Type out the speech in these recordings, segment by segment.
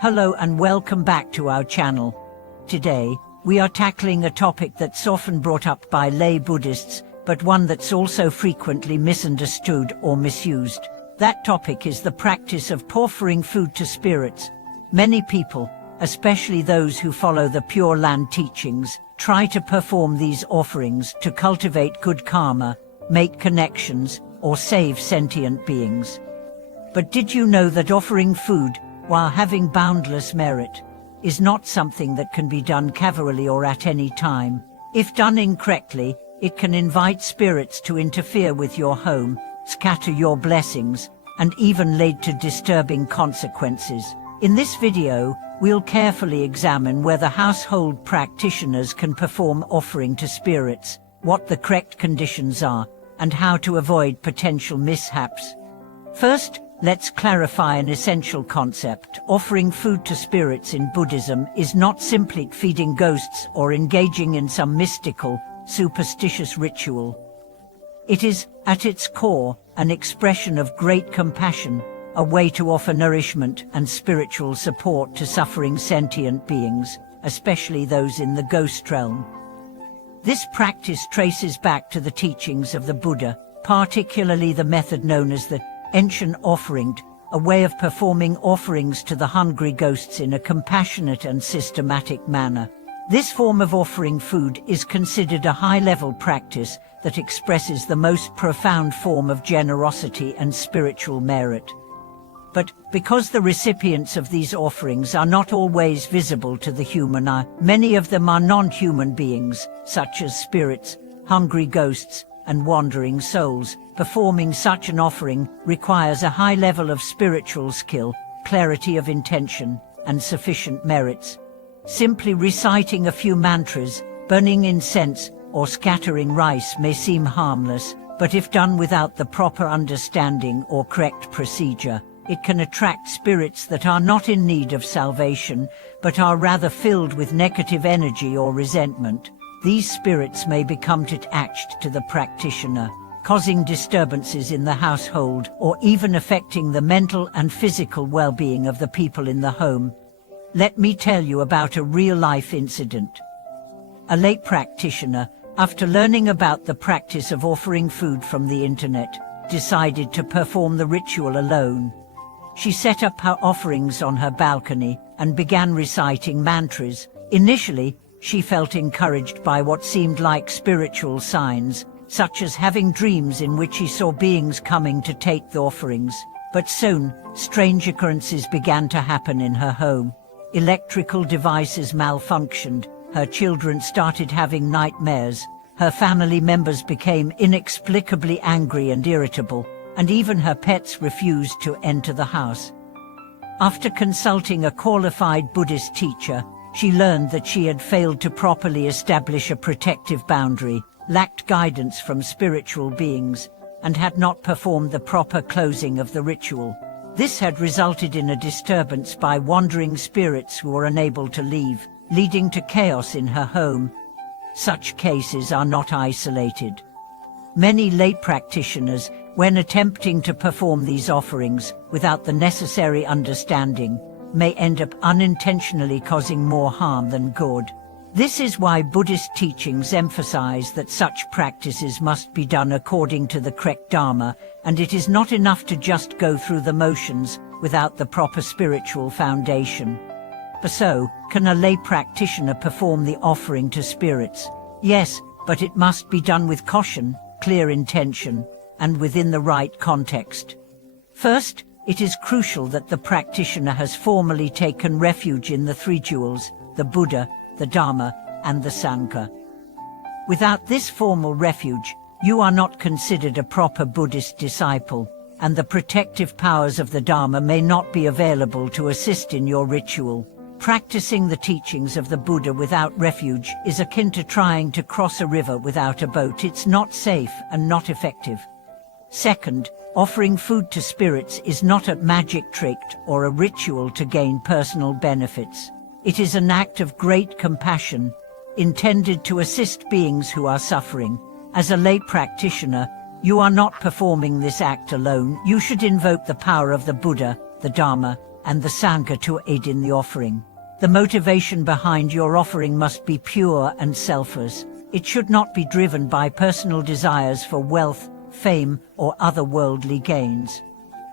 Hello and welcome back to our channel. Today, we are tackling a topic that's often brought up by lay Buddhists, but one that's also frequently misunderstood or misused. That topic is the practice of offering food to spirits. Many people, especially those who follow the Pure Land teachings, try to perform these offerings to cultivate good karma, make connections, or save sentient beings. But did you know that offering food, while having boundless merit, is not something that can be done cavalierly or at any time? If done incorrectly, it can invite spirits to interfere with your home, scatter your blessings, and even lead to disturbing consequences. In this video, we'll carefully examine whether household practitioners can perform offering to spirits, what the correct conditions are, and how to avoid potential mishaps. First, let's clarify an essential concept. Offering food to spirits in Buddhism is not simply feeding ghosts or engaging in some mystical, superstitious ritual. It is, at its core, an expression of great compassion, a way to offer nourishment and spiritual support to suffering sentient beings, especially those in the ghost realm. This practice traces back to the teachings of the Buddha, particularly the method known as the ancient offering, a way of performing offerings to the hungry ghosts in a compassionate and systematic manner. This form of offering food is considered a high-level practice that expresses the most profound form of generosity and spiritual merit. But because the recipients of these offerings are not always visible to the human eye, many of them are non-human beings, such as spirits, hungry ghosts, and wandering souls. Performing such an offering requires a high level of spiritual skill, clarity of intention, and sufficient merits. Simply reciting a few mantras, burning incense, or scattering rice may seem harmless, but if done without the proper understanding or correct procedure, it can attract spirits that are not in need of salvation, but are rather filled with negative energy or resentment. These spirits may become attached to the practitioner, causing disturbances in the household or even affecting the mental and physical well-being of the people in the home. Let me tell you about a real-life incident. A lay practitioner, after learning about the practice of offering food from the internet, decided to perform the ritual alone. She set up her offerings on her balcony and began reciting mantras. Initially, she felt encouraged by what seemed like spiritual signs, such as having dreams in which she saw beings coming to take the offerings. But soon, strange occurrences began to happen in her home. Electrical devices malfunctioned, her children started having nightmares, her family members became inexplicably angry and irritable, and even her pets refused to enter the house. After consulting a qualified Buddhist teacher, she learned that she had failed to properly establish a protective boundary, lacked guidance from spiritual beings, and had not performed the proper closing of the ritual. This had resulted in a disturbance by wandering spirits who were unable to leave, leading to chaos in her home. Such cases are not isolated. Many lay practitioners, when attempting to perform these offerings without the necessary understanding, may end up unintentionally causing more harm than good. This is why Buddhist teachings emphasize that such practices must be done according to the correct Dharma, and it is not enough to just go through the motions without the proper spiritual foundation. So, can a lay practitioner perform the offering to spirits? Yes, but it must be done with caution, clear intention, and within the right context. First, it is crucial that the practitioner has formally taken refuge in the three jewels, the Buddha, the Dharma, and the Sangha. Without this formal refuge, you are not considered a proper Buddhist disciple, and the protective powers of the Dharma may not be available to assist in your ritual. Practicing the teachings of the Buddha without refuge is akin to trying to cross a river without a boat. It's not safe and not effective. Second, offering food to spirits is not a magic trick or a ritual to gain personal benefits. It is an act of great compassion, intended to assist beings who are suffering. As a lay practitioner, you are not performing this act alone. You should invoke the power of the Buddha, the Dharma, and the Sangha to aid in the offering. The motivation behind your offering must be pure and selfless. It should not be driven by personal desires for wealth, fame, or other worldly gains.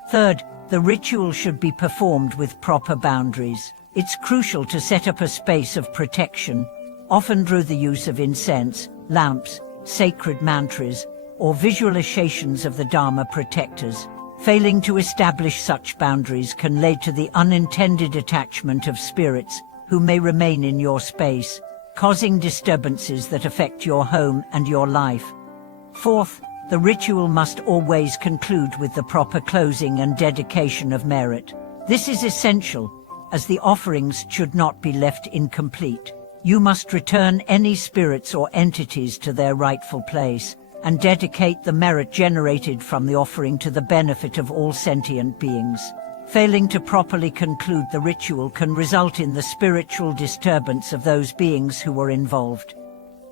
Third, the ritual should be performed with proper boundaries. It's crucial to set up a space of protection, often through the use of incense, lamps, sacred mantras, or visualizations of the Dharma protectors. Failing to establish such boundaries can lead to the unintended attachment of spirits who may remain in your space, causing disturbances that affect your home and your life. Fourth, the ritual must always conclude with the proper closing and dedication of merit. This is essential, as the offerings should not be left incomplete. You must return any spirits or entities to their rightful place, and dedicate the merit generated from the offering to the benefit of all sentient beings. Failing to properly conclude the ritual can result in the spiritual disturbance of those beings who were involved.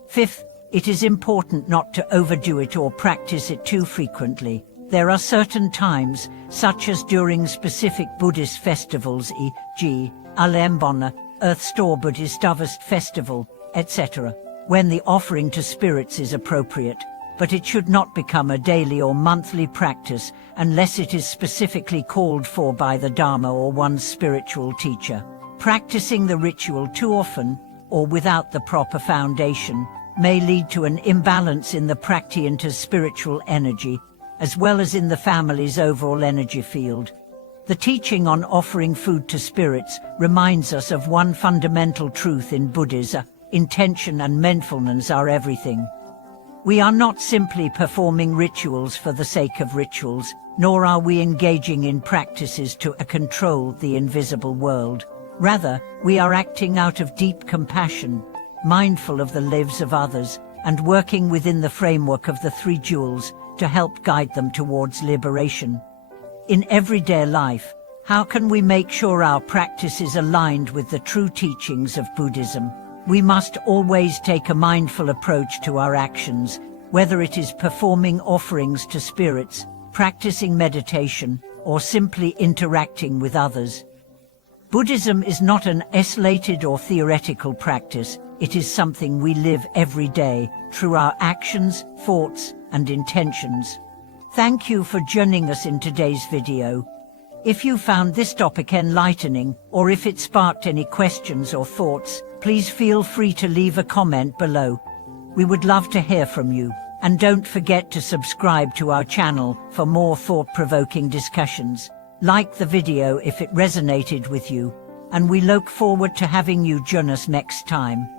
Fifth, it is important not to overdo it or practice it too frequently. There are certain times, such as during specific Buddhist festivals, e.g., Alembona, Earth Store Buddhist Harvest Festival, etc., when the offering to spirits is appropriate, but it should not become a daily or monthly practice unless it is specifically called for by the Dharma or one's spiritual teacher. Practicing the ritual too often, or without the proper foundation, may lead to an imbalance in the practitioner's spiritual energy, as well as in the family's overall energy field. The teaching on offering food to spirits reminds us of one fundamental truth in Buddhism: intention and mindfulness are everything. We are not simply performing rituals for the sake of rituals, nor are we engaging in practices to control the invisible world. Rather, we are acting out of deep compassion, mindful of the lives of others, and working within the framework of the three jewels to help guide them towards liberation. In everyday life, how can we make sure our practice is aligned with the true teachings of Buddhism? We must always take a mindful approach to our actions, whether it is performing offerings to spirits, practicing meditation, or simply interacting with others. Buddhism is not an isolated or theoretical practice. It is something we live every day through our actions, thoughts, and intentions. Thank you for joining us in today's video. If you found this topic enlightening, or if it sparked any questions or thoughts, please feel free to leave a comment below. We would love to hear from you. And don't forget to subscribe to our channel for more thought-provoking discussions. Like the video if it resonated with you, and we look forward to having you join us next time.